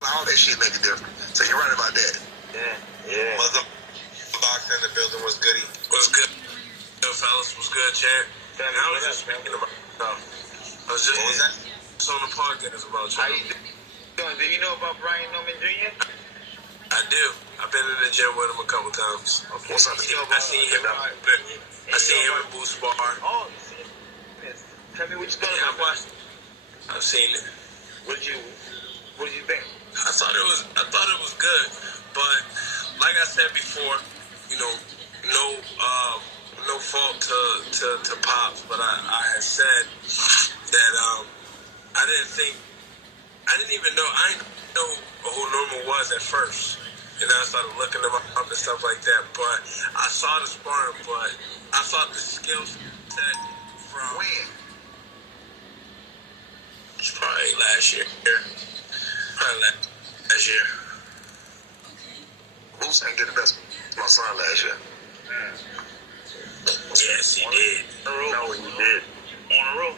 All that shit make a difference. So you're right about that. Yeah. Mother boxing in the building was goody. Was good. Yo, fellas, was good, champ. And I was just speaking about I was just on the podcast about you. How you doing? Do you know about Brian Norman Jr.? I do. I've been in the gym with him a couple times. Okay. What's up? I seen him. I seen him in Boost Bar. Oh, you seen this? Tell me what you thought Yeah, about I've seen it. What did you think? I thought it was good, but like I said before, you know, no fault to Pops, but I had said that I didn't even know who Norman was at first, and then I started looking him up and stuff like that. But I saw the sparring, but I thought the skill set from When? It's probably last year. Last year. Boost ain't get the best of my son last year. Yes, he did. No, he did. On the road.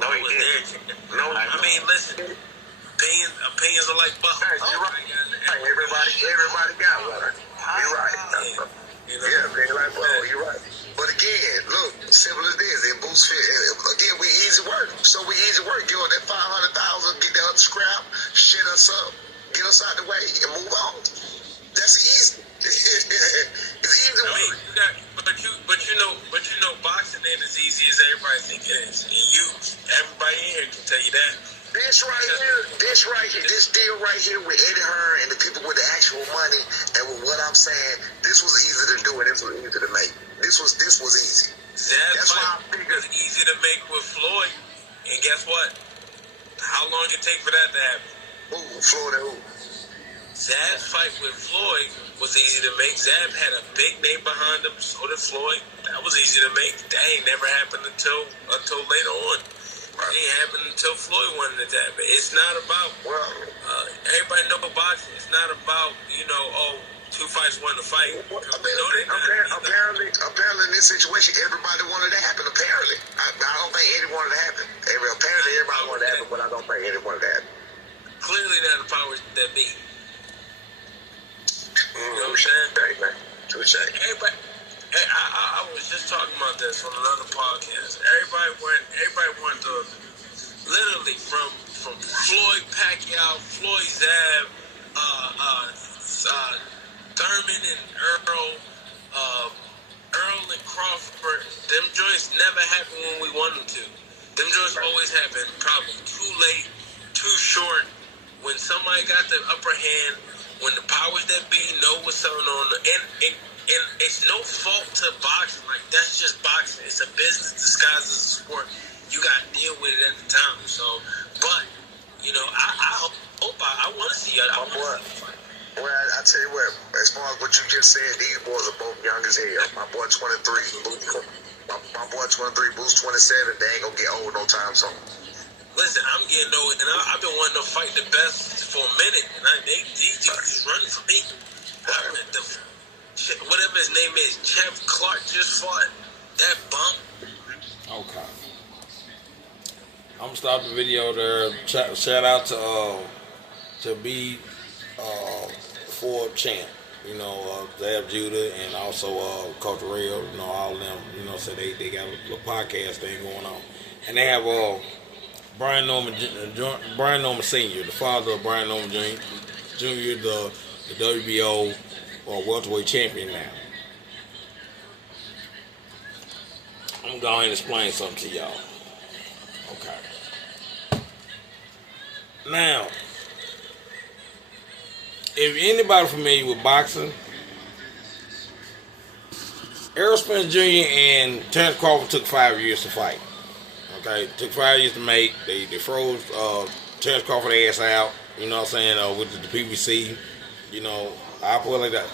No, he didn't. No, I mean, listen. Opinions are like buttons. You're right. Everybody got one. You're right. Yeah, man, like, bro, you're right. But again, look, simple as this, in Boost Fit, again, we easy work. So we easy work. Give us that 500,000, get that other scrap, shit us up, get us out the way, and move on. That's easy. It's easy work. But you know, boxing ain't as easy as everybody think it is. And everybody in here can tell you that. This deal right here with Eddie Hearn and the people with the actual money and with what I'm saying, this was easy to do and this was easy to make. This was easy. That's why I figured it was easy to make with Floyd. And guess what? How long did it take for that to happen? Floyd and who? Zab's fight with Floyd was easy to make. Zab had a big name behind him, so did Floyd. That was easy to make. That ain't never happened until later on. It ain't happened until Floyd wanted it to happen. It's not about, everybody know boxing. It's not about, two fights, won the fight. Apparently, in this situation, everybody wanted to happen. Apparently. I don't think Eddie wanted to happen. Apparently, everybody wanted to happen, but I don't think Eddie wanted to happen. Clearly not the powers that be. You know what I'm saying? Everybody, I was just talking about this on another podcast. Everybody went to literally from Floyd Pacquiao, Floyd Zab, Thurman and Earl and Crawford. Them joints never happen when we want them to. Them joints always happen probably too late, too short. When somebody got the upper hand, when the powers that be know what's going on, and it's no fault to boxing. Like, that's just boxing. It's a business disguised as a sport. You got to deal with it at the time. So, but I want to see you. Well, I tell you what. As far as what you just said, these boys are both young as hell. My boy 23, my boy 23, Boost 27. They ain't gonna get old no time soon. Listen, I'm getting old, and I've been wanting to fight the best for a minute, and these dudes running for me. Whatever his name is, Champ Clark just fought that bum. Okay. I'm gonna stop the video there. Shout out to be for champ. Zab Judah and also Coach Rail. All of them. So they got a little podcast thing going on, and they have Brian Norman Sr., the father of Brian Norman Jr., the WBO welterweight champion now. I'm going to explain something to y'all. Okay. Now, if anybody familiar with boxing, Errol Spence Jr. and Terrence Crawford took 5 years to fight. Okay, it took 5 years to make. They froze Terrence Crawford ass out. You know what I'm saying? With the PBC. I feel like that.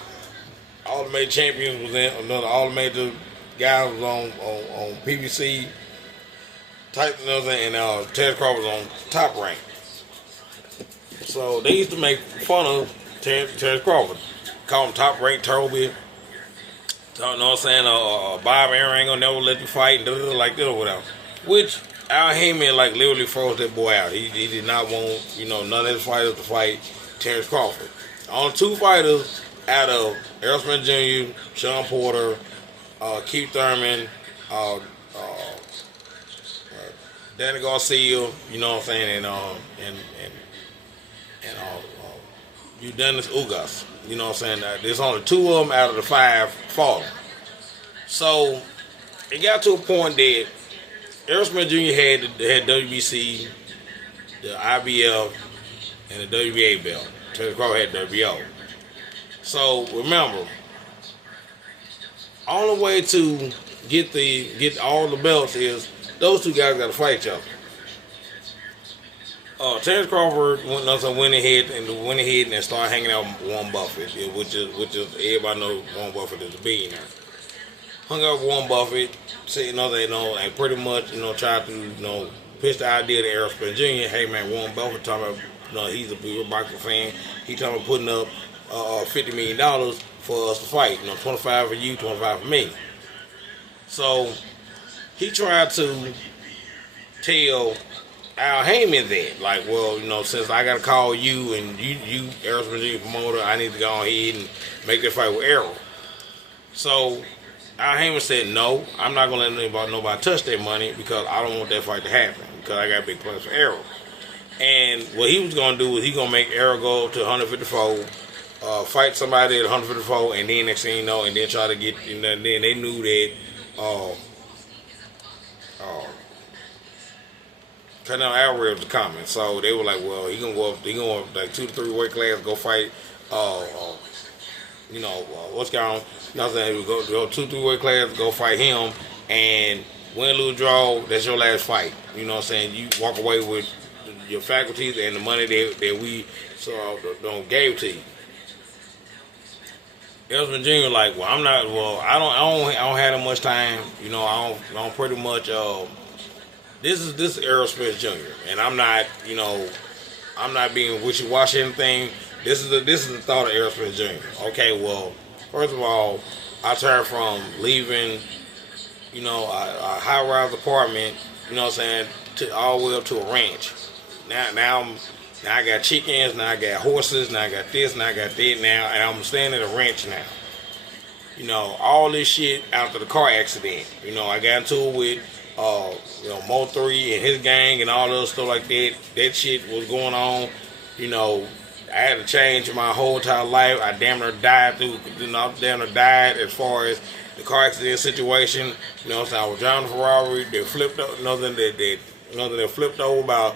All the major champions was in. All the major guys was on PBC type. And Terrence Crawford was on Top Rank. So they used to make fun of Terrence Crawford. Call him Top Rank Toby. You know what I'm saying? Bob Aaron ain't gonna never let you fight and like that or whatever. Which Al Heyman like literally froze that boy out. He did not want none of his fighters to fight Terrence Crawford. Only two fighters out of Errol Spence Jr., Sean Porter, Keith Thurman, Danny Garcia. You know what I'm saying, and you Dennis Ugas. You know what I'm saying. There's only two of them out of the five falling. So it got to a point that Errol Spence Jr. had WBC, the IBF, and the WBA belt. Terrence Crawford had WBO. So remember, only way to get all the belts is those two guys got to fight each other. Terrence Crawford went ahead and started hanging out with Warren Buffett, which is everybody knows Warren Buffett is a billionaire. Hung out with Warren Buffett, and pretty much tried to pitch the idea to Errol Spence Jr. Hey man, Warren Buffett talking about he's a boxing fan. He talking about putting up $50 million for us to fight. 25 for you, 25 for me. So he tried to tell Al Heyman that, like, well, since I got to call you and you Errol Spence Jr. promoter, I need to go ahead and make that fight with Errol. So Al Heyman said, no, I'm not going to let nobody touch that money because I don't want that fight to happen because I got big plans for Errol. And what he was going to do was he going to make Errol go to 154, fight somebody at 154, and then next thing you know, and then try to get, then they knew that Canelo Alvarez was coming. So they were like, well, he going to like 2 to 3 weight class, go fight, what's going on? You know what I'm saying? We go 2 3 weight class, go fight him, and win, lose, draw. That's your last fight. You know what I'm saying? You walk away with your faculties and the money that we don't gave to you. Errol Spence Jr. like, well, I'm not. Well, I don't have that much time. I don't pretty much. This is Errol Spence Jr. and I'm not. I'm not being wishy-washy anything. This is the thought of Errol Spence Jr. Okay, well, first of all, I turned from leaving, a high-rise apartment, you know what I'm saying, to all the way up to a ranch. Now I got chickens, now I got horses, now I got this, now I got that now, and I'm staying at a ranch now. All this shit after the car accident. I got into it with, Mo 3 and his gang and all that stuff like that. That shit was going on, I had to change my whole entire life. I damn near died as far as the car accident situation. I was driving a Ferrari. They flipped up. They flipped over about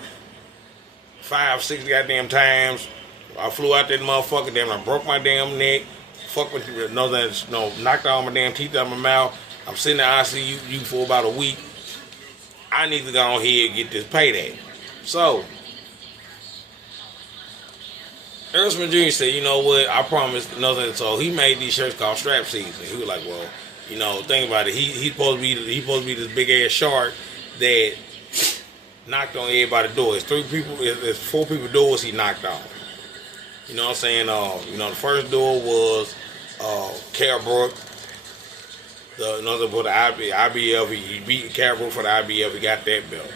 5, 6 goddamn times. I flew out that motherfucker. Damn, I broke my damn neck. Knocked all my damn teeth out of my mouth. I'm sitting in the ICU for about a week. I need to go ahead and get this payday. So Errol Spence Jr. said, you know what, I promised nothing. So he made these shirts called Strap Season. He was like, well, think about it. He's supposed to be this big ass shark that knocked on everybody's door. It's 4 people's doors he knocked on. You know what I'm saying? The first door was Carl Brook. For the IBF, he beat Carl Brook for the IBF. He got that belt.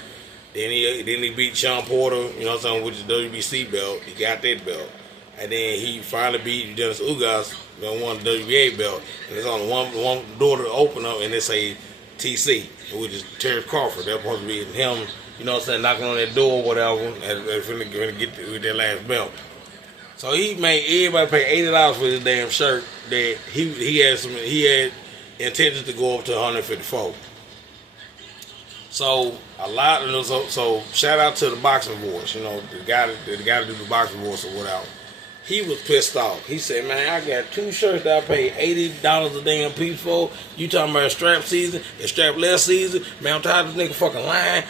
Then he beat Sean Porter. You know what I'm saying, which is the WBC belt. He got that belt. And then he finally beat Dennis Ugas, won the WBA belt. And there's only one door to open up, and it's a TC, which is Terrence Crawford. That's supposed to be him, you know what I'm saying, knocking on that door or whatever, and finna get with that last belt. So he made everybody pay $80 for this damn shirt that he had intentions to go up to 154. So so shout out to the boxing wars, the guy to do the boxing wars or whatever. He was pissed off. He said, man, I got 2 shirts that I paid $80 a damn piece for. You talking about strap season and strapless season? Man, I'm tired of this nigga fucking lying.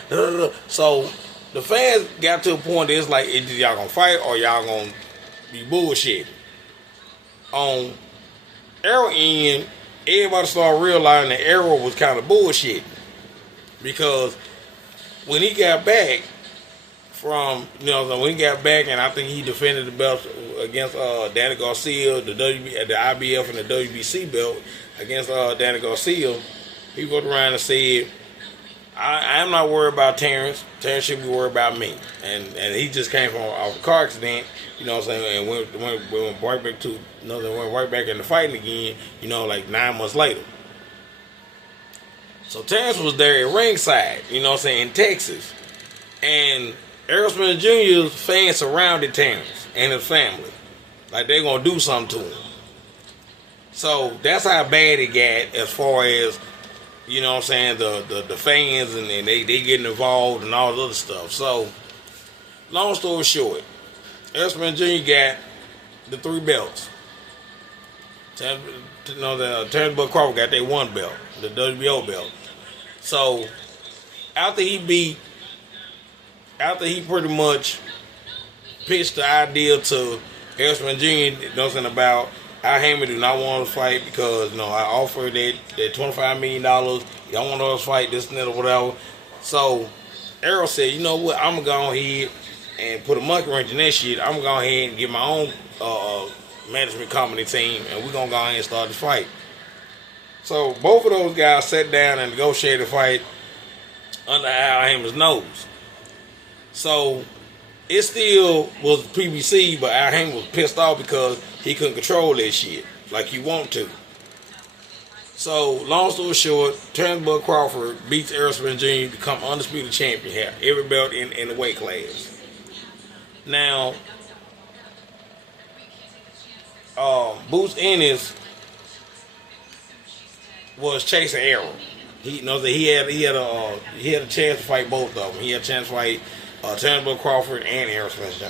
So the fans got to a point that it's like, either y'all gonna fight or y'all gonna be bullshitting. On Errol end, everybody started realizing that Errol was kind of bullshitting. Because when he got back when he got back, and I think he defended the belt against Danny Garcia, the IBF and the WBC belt against Danny Garcia, he went around and said, I'm not worried about Terrence. Terrence should be worried about me. And he just came from off a car accident, you know what I'm saying, and went right back to, you know, they went right back into fighting again, you know, like 9 months later. So Terrence was there at ringside, you know what I'm saying, in Texas. And Errol Spence Jr.'s fans surrounded Terrence and his family. Like they're going to do something to him. So that's how bad it got as far as, you know what I'm saying, the fans and they getting involved and all the other stuff. So, long story short, Errol Spence Jr. got the 3 belts. Terrence Bud Crawford got that 1 belt, the WBO belt. So, after he pretty much pitched the idea to Errol Spence Jr., you know what I'm saying, about Al Haymon do not want to fight because, you know, I offered that $25 million. You don't want to fight this and that or whatever. So, Errol said, you know what, I'm going to go ahead and put a monkey wrench in that shit. I'm going to go ahead and get my own management company team, and we're going to go ahead and start the fight. So, both of those guys sat down and negotiated a fight under Al Haymon's nose. So, it still was PBC, but Al Haymon was pissed off because he couldn't control that shit like he want to. So, long story short, Terrence Bud Crawford beats Errol Spence Jr. to become undisputed champion here. Every belt in the weight class. Now, Boots Ennis was chasing Errol. He knows that he had a chance to fight both of them. He had a chance to fight Terrence Bud Crawford and Errol Spence Jr.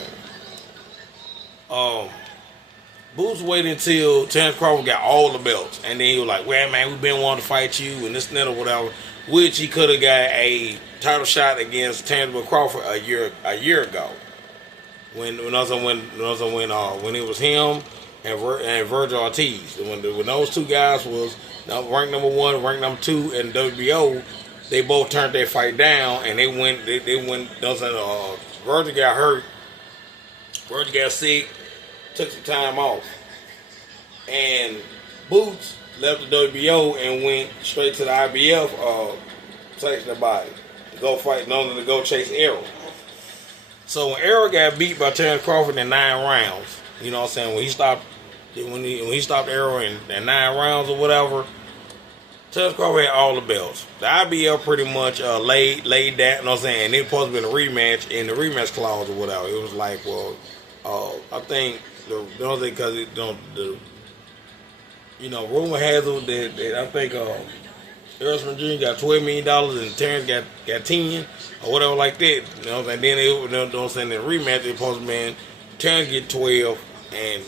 Boots waited until Terrence Crawford got all the belts, and then he was like, "Well, man, we've been wanting to fight you and this and that or whatever." Which he could have got a title shot against Terrence Bud Crawford a year ago, when it was him and Virgil Ortiz. When those two guys was ranked number 1, ranked number 2 in WBO, they both turned their fight down and they went. Virgil got hurt. Virgil got sick. Took some time off, and Boots left the WBO and went straight to the IBF section of body to go fight, to go chase Errol. So when Errol got beat by Terrence Crawford in 9 rounds, you know what I'm saying, when he stopped Errol in 9 rounds or whatever, Terrence Crawford had all the belts. The IBF pretty much laid that, you know what I'm saying, and it was supposed to be a rematch in the rematch clause or whatever. It was like, well, I think. Because rumor has it that I think Errol Spence Jr. got $12 million and Terrence got 10 or whatever like that. You know, and then they in the rematch they supposed to be Terrence get 12 and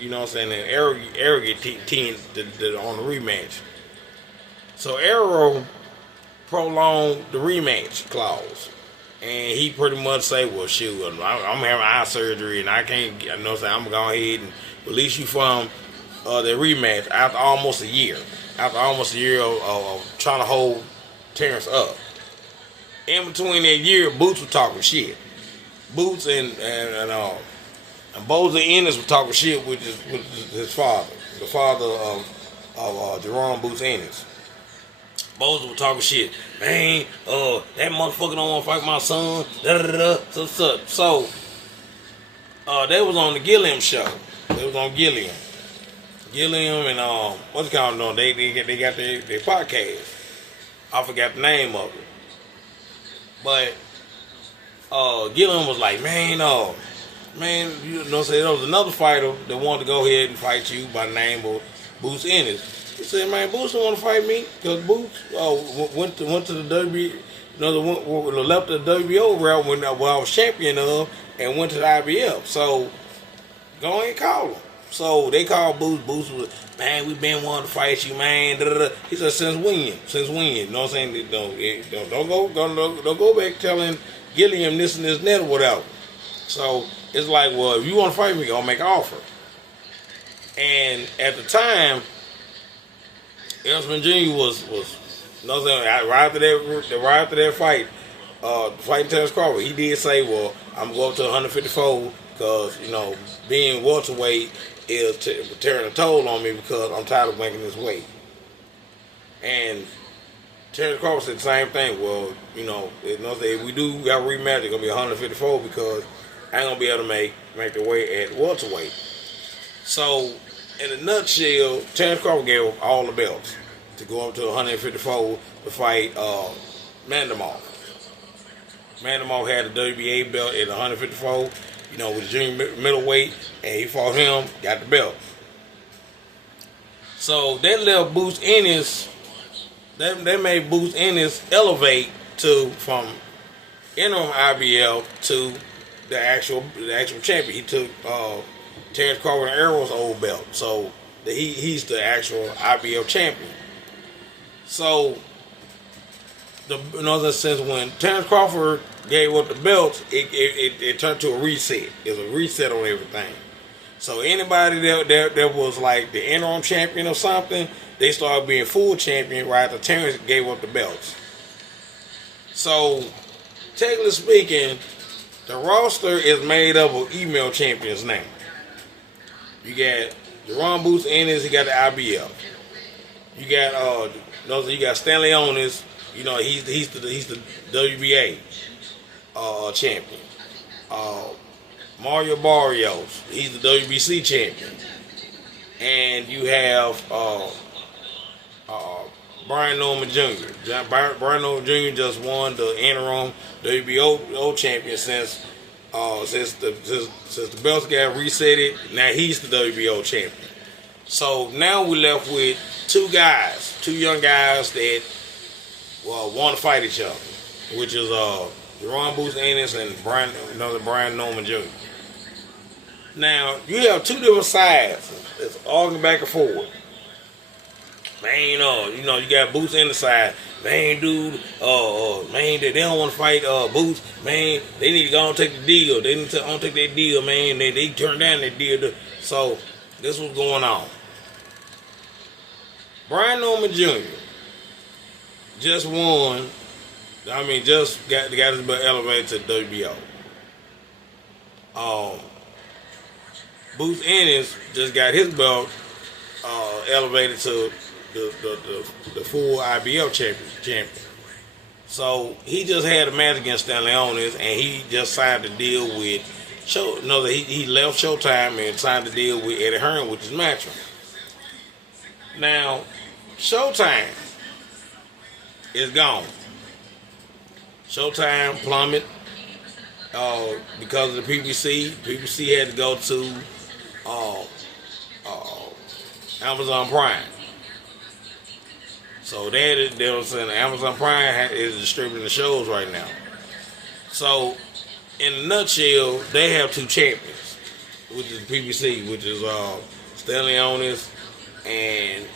you know what I'm saying, and Errol get 10 on the rematch. So Errol prolonged the rematch clause. And he pretty much say, well, shoot, I'm having eye surgery and I can't, you know what I'm saying, I'm going to go ahead and release you from the rematch after almost a year. After almost a year of trying to hold Terrence up. In between that year, Boots was talking shit. Boots and Boza Ennis was talking shit with his father. The father of Jerome Boots Ennis. Boza was talking shit. Man, that motherfucker don't want to fight my son. So, they was on the Gilliam show. They was on Gilliam. Gilliam and, what's it called? No, they got their podcast. I forgot the name of it. But, Gilliam was like, man, you know what I'm saying, there was another fighter that wanted to go ahead and fight you by the name of Boots Ennis. He said, man, Boots don't want to fight me because Boots went to the left the WBO route when I was champion of and went to the IBF. So go ahead and call him. So they called Boots. Boots was, man, we've been wanting to fight you, man. He said, since when? Since when? You know what I'm saying? Don't go back telling Gilliam this and this and that or whatever. So it's like, well, if you want to fight me, I'll make an offer. And at the time, Errol Spence Jr. was you know what I'm saying, right after that fight, fighting Terrence Crawford, he did say, well, I'm going to go up to 154 because, you know, being welterweight is tearing a toll on me because I'm tired of making this weight. And Terrence Crawford said the same thing. Well, if we do got a rematch, it's gonna be 154 because I ain't gonna be able to make the weight at welterweight. So, in a nutshell, Terrence Crawford gave up all the belts to go up to 154 to fight Mandamov. Mandamov had the WBA belt at 154, with junior middleweight, and he fought him, got the belt. So that left Boots Ennis. That made Boots Ennis elevate from interim IBL to the actual champion. He took Terrence Crawford and Arrow's old belt, so he's the actual IBL champion. So, in other sense, when Terrence Crawford gave up the belts, it turned to a reset. It was a reset on everything. So anybody that was like the interim champion or something, they started being full champion right after Terrence gave up the belts. So, technically speaking, the roster is made up of email champions now. You got Jerron Boots Ennis, he got the IBL. You got Stanley Onis, he's the WBA champion. Mario Barrios, he's the WBC champion. And you have Brian Norman Jr. Brian Norman Jr. just won the interim WBO champion since the belts got resetted. Now he's the WBO champion. So now we're left with two young guys that want to fight each other, which is Jerron Boots Ennis and Brian Norman Jr. Now you have two different sides. It's arguing back and forth. Man, you got Boots in the side. Man, dude, man, they don't want to fight Boots. Man, they need to go and take the deal. They need to go and take their deal, man. They turned down their deal. So this was going on. Brian Norman Jr. just won. Just got his belt elevated to the WBO. Boots Ennis just got his belt elevated to the full IBL champion. So he just had a match against Stanley Onis, and he just signed a deal with he left Showtime and signed a deal with Eddie Hearn, which is Matchroom. Now, Showtime is gone. Showtime plummeted because of the PBC. PBC had to go to Amazon Prime. So they were saying Amazon Prime is distributing the shows right now. So in a nutshell, they have two champions, which is PBC, which is Stanley Onis and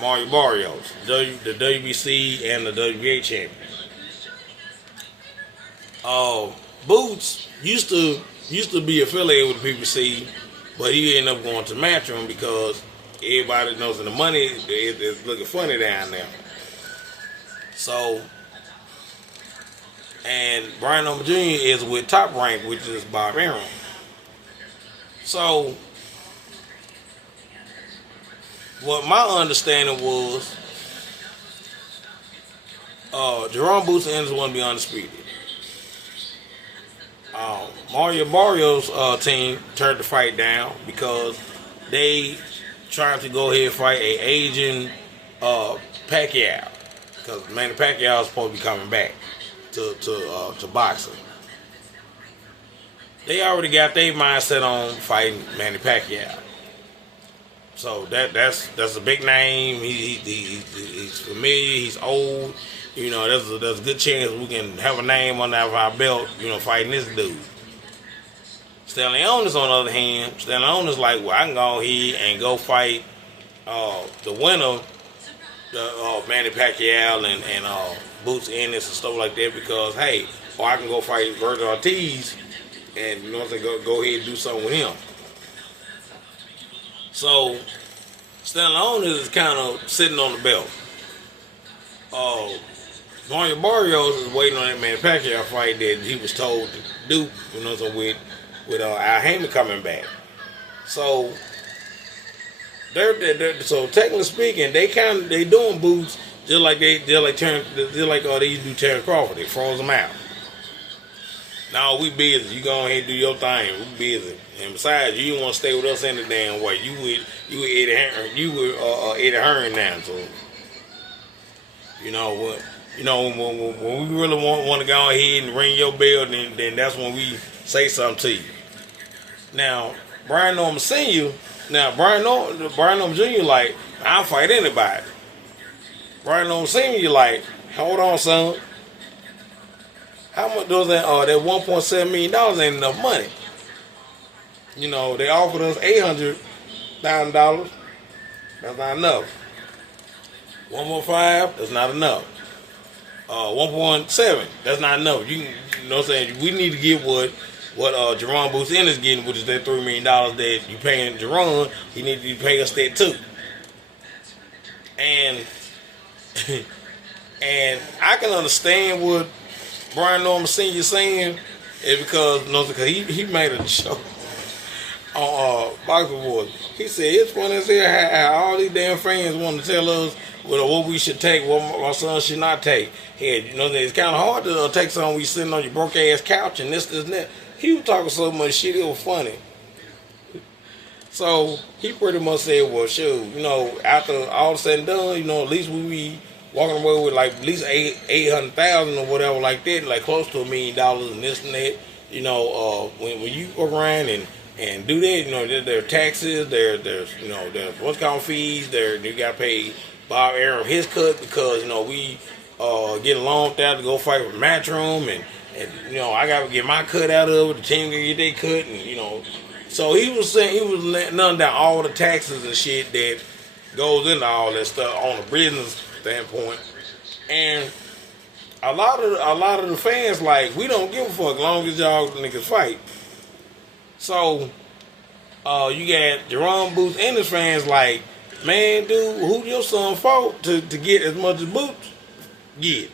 Mario Barrios, the WBC and the WBA champion. Boots used to be affiliated with the PBC, but he ended up going to Matchroom because everybody knows that the money is looking funny down there. So, and Brian Norman Jr. is with Top Rank, which is Bob Arum. So, what my understanding was, Jerron Boots Ennis want to be undisputed. Mario Barrios' team turned the fight down because they tried to go ahead and fight a aging Pacquiao, because Manny Pacquiao is supposed to be coming back to boxing. They already got their mindset on fighting Manny Pacquiao. So that's a big name. He's familiar. He's old. There's a good chance we can have a name under our belt. Fighting this dude. Stanley Onis, on the other hand, Stanley Onis like, well, I can go ahead and go fight the winner, Manny Pacquiao and Boots Ennis and stuff like that, because hey, or I can go fight Virgil Ortiz and go ahead and do something with him. So Stanley Onis is kind of sitting on the belt. Mario Barrios is waiting on that Manny Pacquiao fight that he was told to do, with Al Heyman coming back. So so technically speaking, they doing Boots Just like they used to do Terrence Crawford. They froze him out. No, we busy. You go ahead and do your thing. We busy. And besides, you don't want to stay with us any damn way. You with Eddie Hearn. You with Eddie Hearn now. So you know what? You know when we really want to go ahead and ring your bell, then that's when we say something to you. Now Brian Norman Senior. Now Brian Norman Jr. like I'll fight anybody. Brian Norman Senior like hold on, son. How much does that $1.7 million ain't enough money? You know, they offered us $800,000. That's not enough. 1.5, that's not enough. 1.7, that's not enough. You know what I'm saying? We need to get what Jerron Boots is getting, which is that $3 million that you paying Jerron. He need to pay us that too. And and I can understand what Brian Norman Senior saying is because he made a show on Boxing Boys. He said it's funny as hell how all these damn fans want to tell us what we should take, what my son should not take. Hey, you know it's kind of hard to take something when you sitting on your broke ass couch and this and that. He was talking so much shit it was funny. So he pretty much said, well, shoot, you know, after all said and done, you know, at least we be walking away with like at least 800,000 or whatever like that, like close to $1 million and this and that. You know, when you go around and do that, you know, there are taxes, there's you know, there's what's called fees, you got to pay Bob Arum his cut because, you know, we get loaned out to go fight with Matchroom and you know, I got to get my cut out of it, the team can get their cut and, you know. So he was saying, he was letting down all the taxes and shit that goes into all that stuff on a business standpoint. And a lot of the fans like, we don't give a fuck as long as y'all niggas fight. So you got Jerome Boots and his fans like, man, dude, who your son fought to get as much as Boots get?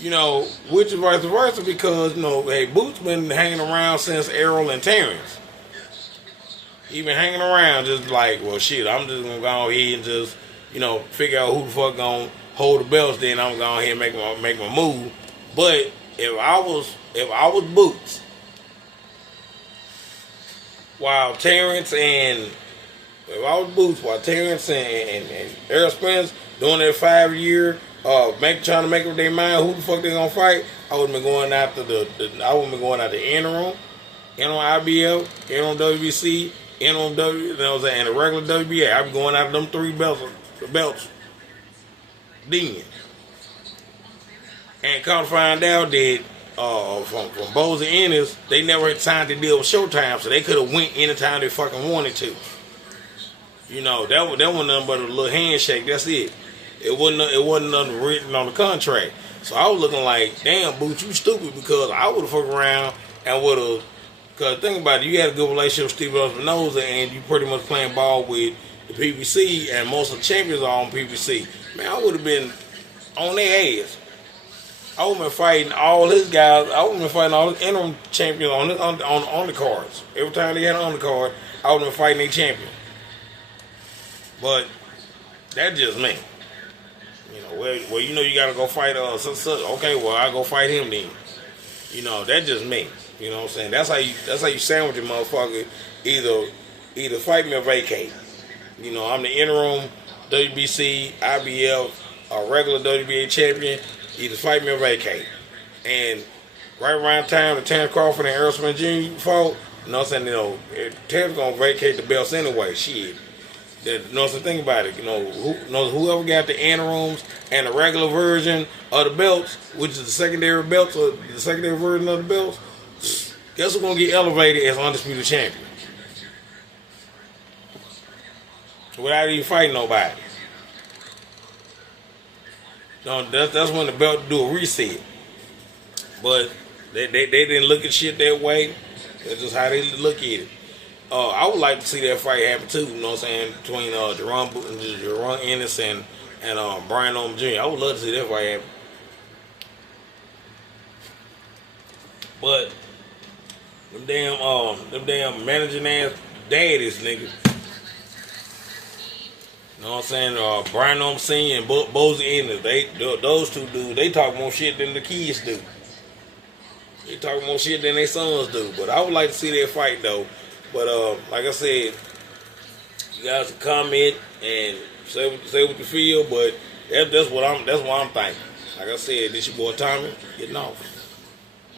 You know, which is vice versa because, you know, hey, Boots been hanging around since Errol and Terrence. He been hanging around just like, well, shit, I'm just gonna go ahead and just, you know, figure out who the fuck gonna hold the belts. Then I'm gonna go ahead and make my move. But if I was Boots, while Terrence and Errol Spence doing their 5-year, trying to make up their mind who the fuck they gonna fight, I wouldn't been going after the interim IBL, interim WBC, interim and the regular WBA. I'd be going after them 3 belts. Then. And come to find out that from Bowes and Ennis, they never had signed to deal with Showtime, so they could have went anytime they fucking wanted to. You know, that wasn't nothing but a little handshake. That's it. It wasn't nothing written on the contract. So I was looking like, damn, Boots, you stupid because I would have fucked around and would have. Because think about it, you had a good relationship with Steve Espinosa and you pretty much playing ball with the PBC and most of the champions are on PBC. Man, I would have been on their ass. I would have been fighting all his guys. I would have been fighting all his interim champions on the cards. Every time they had an undercard, I would have been fighting their champion. But that's just me. You know, well, you know you gotta go fight okay, well I go fight him then. You know, that's just me. You know what I'm saying? That's how you sandwich a motherfucker. Either fight me or vacate. You know, I'm the interim WBC, IBF, a regular WBA champion. Either fight me or vacate. And right around time the Terrence Crawford and Errol Spence Jr. fought, you know what I'm saying? You know, Terrence gonna vacate the belts anyway. Shit. You know what I'm saying? Think about it. You know, whoever got the interims and the regular version of the belts, which is the secondary belts or the secondary version of the belts, guess who's gonna get elevated as undisputed champion? Without even fighting nobody. No, that's when the belt do a reset. But they didn't look at shit that way. That's just how they look at it. I would like to see that fight happen too, you know what I'm saying, between Jerron Ennis and Brian Norman Jr. I would love to see that fight happen. But them damn managing ass daddies, nigga. You know what I'm saying? Brian Senior and Bozy Ennis, those two dudes, they talk more shit than the kids do. They talk more shit than their sons do. But I would like to see that fight though. But like I said, you guys can comment and say what you feel. But that's what I'm thinking. Like I said, this your boy Tommy getting off.